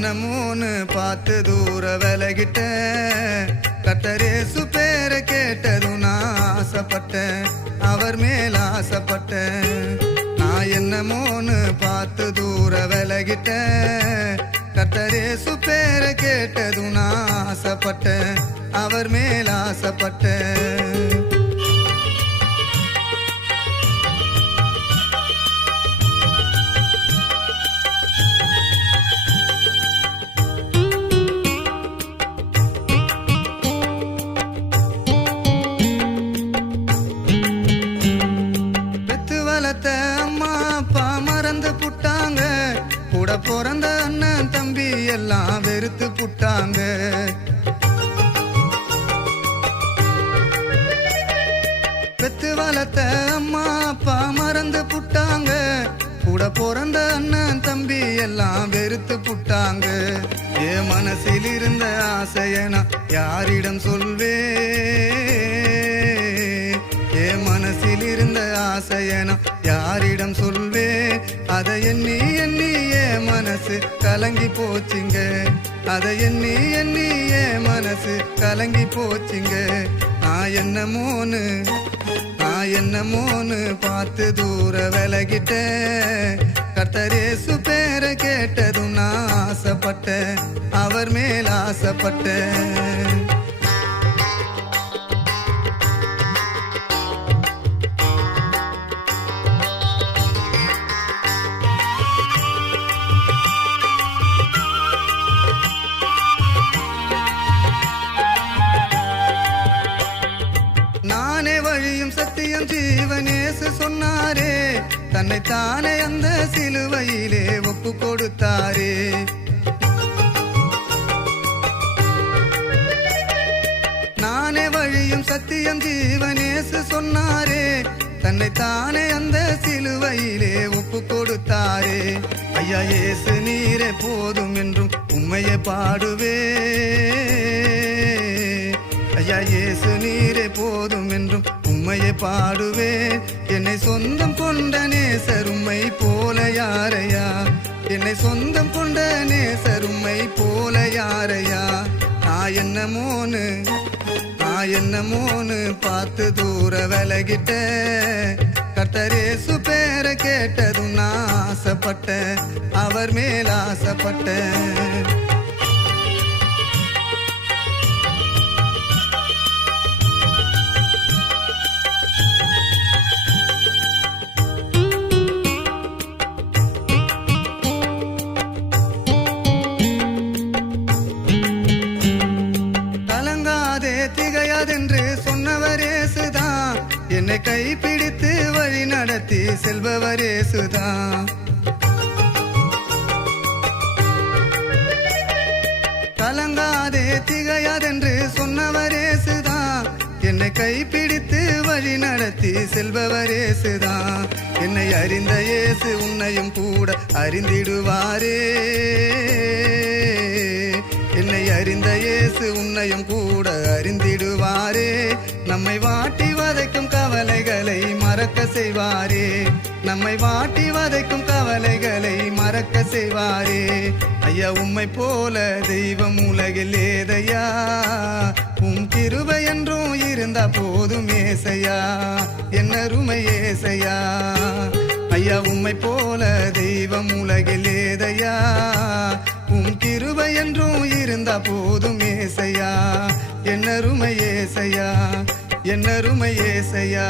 என்னமோன்னு பார்த்து தூர விலகிட்ட கர்த்தரேசு பேரை கேட்டதும் நான் ஆசைப்பட்டேன், அவர் மேல் ஆசைப்பட்டேன். நான் என்னமோன்னு பார்த்து தூர விலகிட்ட கர்த்தரேசு பேரை கேட்டதும் நான் ஆசைப்பட்டேன், அவர் மேல் ஆசைப்பட்டேன். அம்மா அப்பா மறந்து புட்டாங்க, கூட பிறந்த அண்ணன் தம்பி எல்லாம் வெறுத்து புட்டாங்க. பெத்து வளர்த்த அம்மா அப்பா மறந்து புட்டாங்க, கூட பிறந்த அண்ணன் தம்பி எல்லாம் வெறுத்து புட்டாங்க. என் மனசில் இருந்த ஆசைய நான் யாரிடம் சொல்வே, என் மனசில் இருந்த ஆசைய நான் யாரிடம் சொல்வே. அதை எண்ணி எண்ணி என் மனசு கலங்கி போச்சுங்க, அதை எண்ணி எண்ணி என் மனசு கலங்கி போச்சுங்க. நான் என்னமோன்னு பார்த்து தூர விலகிட்ட கர்த்தரேசு பேரை கேட்டதும் நான் ஆசைப்பட்டேன், அவர் மேல் ஆசைப்பட்டேன். வழியும் சத்தியம் ஜீவனேசு சொன்னாரே, தன்னை தானே அந்த சிலுவையிலே ஒப்பு கொடுத்தாரே. நானே வழியும் சத்தியம் ஜீவனேசு சொன்னாரே, தன்னை தானே அந்த சிலுவையிலே ஒப்பு கொடுத்தாரே. ஐயா இயேசு நீரே போதும் என்றும் உம்மையை பாடுவே, ஐயா இயேசு நீரே போதும் என்றும் உம்மையை பாடுவேன். என்னை சொந்தம் கொண்ட நேசர் உம்மை போல யாரையா, என்னை சொந்தம் கொண்ட நேசர் உம்மை போல யாரையா. நான் என்னமோன்னு பார்த்து தூர விலகிட்ட கர்த்தரேசு பேரை கேட்டதும் நான் ஆசைப்பட்டேன், அவர் மேல் ஆசைப்பட்டேன். திகையாதென்று சொன்னவரேசுதான், என்னை கைப்பிடித்து வழி நடத்தி செல்பவரேசுதான். கலங்காதே திகையாதென்று சொன்னவரேசுதான், என்னை கைப்பிடித்து வழி நடத்தி செல்பவரேசுதான். என்னை அறிந்த இயேசு உன்னையும் கூட அறிந்திடுவாரே, என்னை அறிந்த இயேசு உன்னையும் கூட அறிந்திடுவாரே. நம்மை வாட்டி வதைக்கும் கவலைகளை மறக்க செய்வாரே, நம்மை வாட்டி வதைக்கும் கவலைகளை மறக்க செய்வாரே. ஐயா உம்மை போல தெய்வம் உலகில் ஏதையா, உம் கிருபை என்றும் இருந்தா போதும் ஏசையா, என்ன அருமை ஏசையா. ஐயா உம்மை போல தெய்வம் உலகில் ஏதையா, உம் கிருபை என்றும் இருந்தா போதும் ஏசையா, என்ன அருமை ஏசையா, என்ன அருமை ஏசையா.